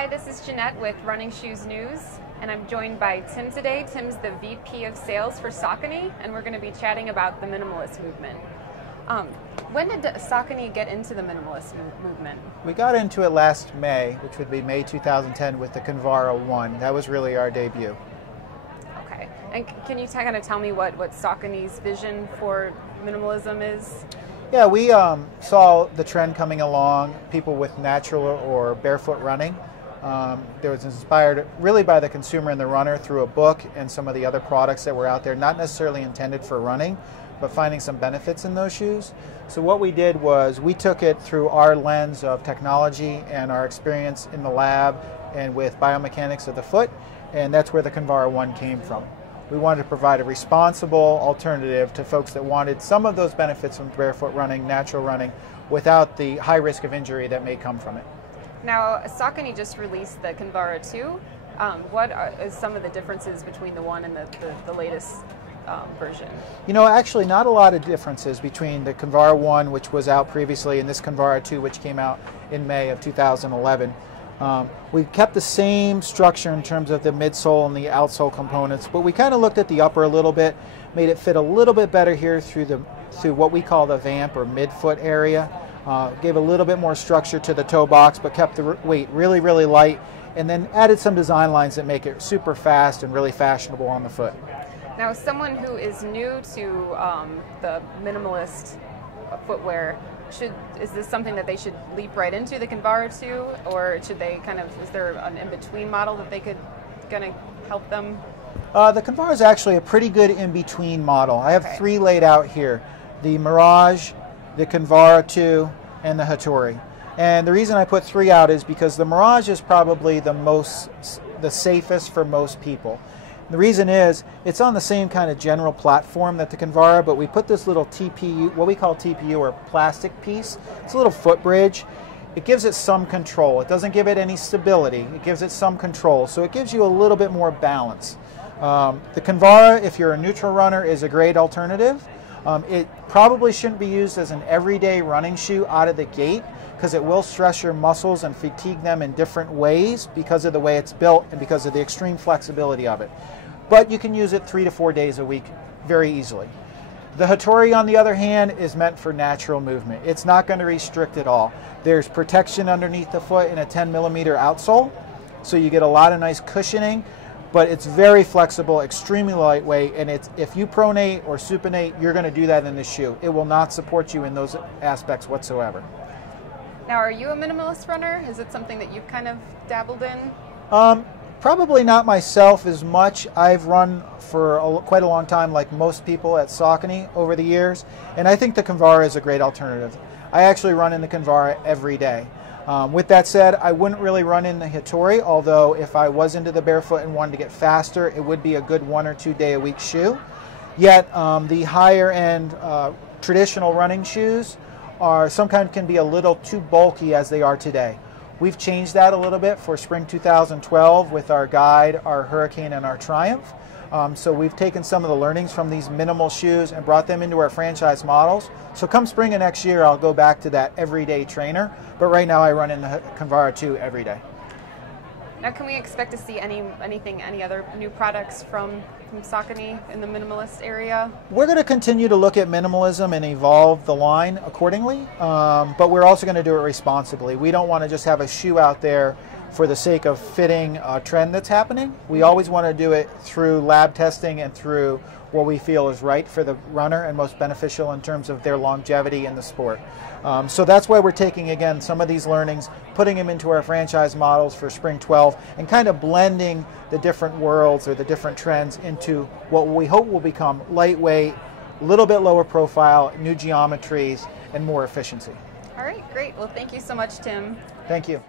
Hi, this is Jeanette with Running Shoes News, and I'm joined by Tim today. Tim's the VP of Sales for Saucony, and we're going to be chatting about the minimalist movement. When did Saucony get into the minimalist movement? We got into it last May, which would be May 2010, with the Kinvara I. That was really our debut. Okay, and can you kind of tell me what Saucony's vision for minimalism is? Yeah, we saw the trend coming along, people with natural or barefoot running. There was inspired really by the consumer and the runner through a book and some of the other products that were out there, not necessarily intended for running, but finding some benefits in those shoes. So what we did was we took it through our lens of technology and our experience in the lab and with biomechanics of the foot, and that's where the Kinvara I came from. We wanted to provide a responsible alternative to folks that wanted some of those benefits from barefoot running, natural running, without the high risk of injury that may come from it. Now, Saucony just released the Kinvara II. What are some of the differences between the one and the latest version? You know, actually not a lot of differences between the Kinvara I, which was out previously, and this Kinvara II, which came out in May of 2011. We've kept the same structure in terms of the midsole and the outsole components, but we kind of looked at the upper a little bit, made it fit a little bit better here through what we call the vamp or midfoot area. Gave a little bit more structure to the toe box, but kept the weight really, really light, and then added some design lines that make it super fast and really fashionable on the foot. Now, someone who is new to the minimalist footwear, is this something that they should leap right into, the Kinvara II, or should they is there an in-between model that they could help them? The Kinvara is actually a pretty good in-between model. I have three laid out here: the Mirage, the Kinvara II, and the Hattori. And the reason I put three out is because the Mirage is probably the safest for most people. The reason is it's on the same kind of general platform that the Kinvara, but we put this little TPU, what we call TPU, or plastic piece. It's a little foot bridge. It gives it some control. It doesn't give it any stability. It gives it some control, so it gives you a little bit more balance. The Kinvara, if you're a neutral runner, is a great alternative. It probably shouldn't be used as an everyday running shoe out of the gate, because it will stress your muscles and fatigue them in different ways because of the way it's built and because of the extreme flexibility of it. But you can use it 3 to 4 days a week very easily. The Hattori, on the other hand, is meant for natural movement. It's not going to restrict at all. There's protection underneath the foot in a 10mm outsole, so you get a lot of nice cushioning, but it's very flexible, extremely lightweight, and if you pronate or supinate, you're going to do that in the shoe. It will not support you in those aspects whatsoever. Now, are you a minimalist runner? Is it something that you've kind of dabbled in? Probably not myself as much. I've run for quite a long time, like most people at Saucony over the years, and I think the Kinvara is a great alternative. I actually run in the Kinvara every day. With that said, I wouldn't really run in the Hattori, although if I was into the barefoot and wanted to get faster, it would be a good 1 or 2 day a week shoe. Yet the higher end traditional running shoes sometimes can be a little too bulky as they are today. We've changed that a little bit for spring 2012 with our Guide, our Hurricane, and our Triumph. So we've taken some of the learnings from these minimal shoes and brought them into our franchise models. So come spring of next year, I'll go back to that everyday trainer. But right now I run in the Kinvara II every day. Now, can we expect to see any other new products from Saucony in the minimalist area? We're going to continue to look at minimalism and evolve the line accordingly, but we're also going to do it responsibly. We don't want to just have a shoe out there for the sake of fitting a trend that's happening. We always want to do it through lab testing and through what we feel is right for the runner and most beneficial in terms of their longevity in the sport. So that's why we're taking, again, some of these learnings, putting them into our franchise models for spring 12, and kind of blending the different worlds or the different trends into what we hope will become lightweight, a little bit lower profile, new geometries, and more efficiency. All right, great. Well, thank you so much, Tim. Thank you.